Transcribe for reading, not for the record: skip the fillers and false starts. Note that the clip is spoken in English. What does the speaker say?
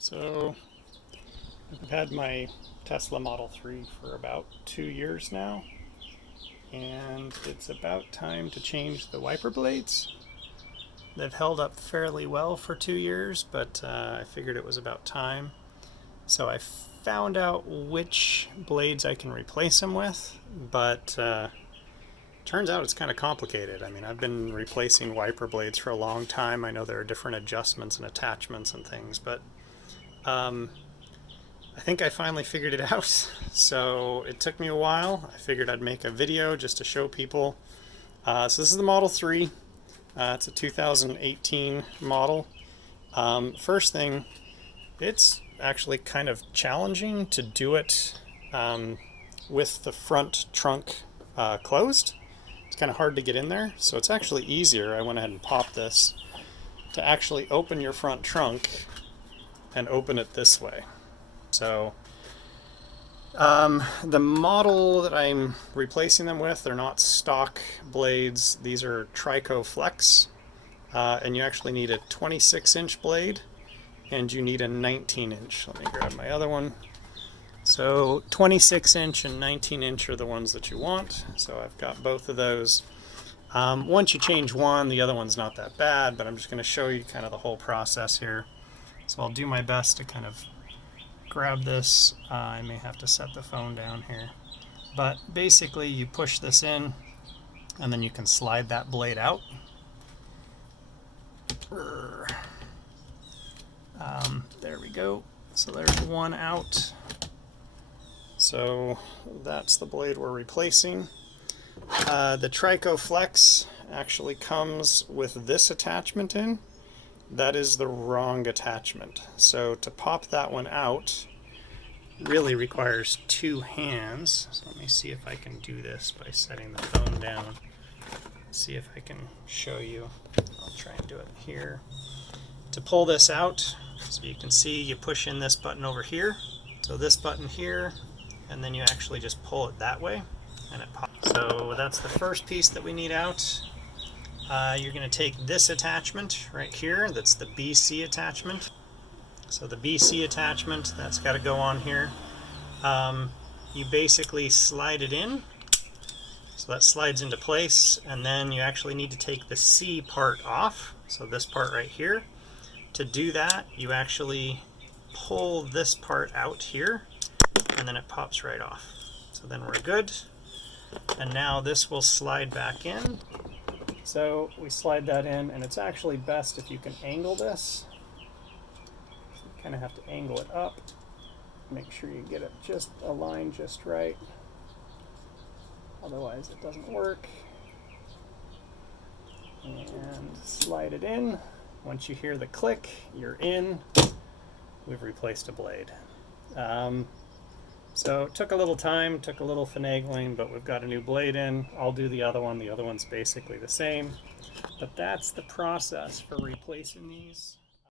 So I've had my Tesla Model 3 for about 2 years now, and it's about time to change the wiper blades. They've held up fairly well for 2 years, but I figured it was about time. So I found out which blades I can replace them with, but turns out it's kind of complicated. I mean, I've been replacing wiper blades for a long time. I know there are different adjustments and attachments and things, but I think I finally figured it out. So it took me a while. I figured I'd make a video just to show people. So this is the Model 3. It's a 2018 model. First thing, it's actually kind of challenging to do it with the front trunk closed. It's kind of hard to get in there, so it's actually easier. I went ahead and popped this to actually open your front trunk and open it this way. So the model that I'm replacing them with, they're not stock blades. These are TRICO Flex, and you actually need a 26-inch blade and you need a 19-inch. Let me grab my other one. So 26-inch and 19-inch are the ones that you want. So I've got both of those. Once you change one, the other one's not that bad, but I'm just going to show you kind of the whole process here. So I'll do my best to kind of grab this. I may have to set the phone down here. But basically you push this in and then you can slide that blade out. There we go. So there's one out. So that's the blade we're replacing. The TRICO Flex actually comes with this attachment in. That is the wrong attachment. So to pop that one out really requires two hands. So let me see if I can do this by setting the phone down. See if I can show you. I'll try and do it here. To pull this out, so you can see you push in this button over here. So this button here, and then you actually just pull it that way and it pops. So that's the first piece that we need out. You're going to take this attachment right here, that's the BC attachment. So the BC attachment, that's got to go on here. You basically slide it in, so that slides into place, and then you actually need to take the C part off, so this part right here. To do that, you actually pull this part out here, and then it pops right off. So then we're good, and now this will slide back in. So we slide that in, and it's actually best if you can angle this. So you kind of have to angle it up. Make sure you get it just aligned just right. Otherwise it doesn't work. And slide it in. Once you hear the click, you're in. We've replaced a blade. So it took a little time, took a little finagling, but we've got a new blade in. I'll do the other one. The other one's basically the same. But that's the process for replacing these.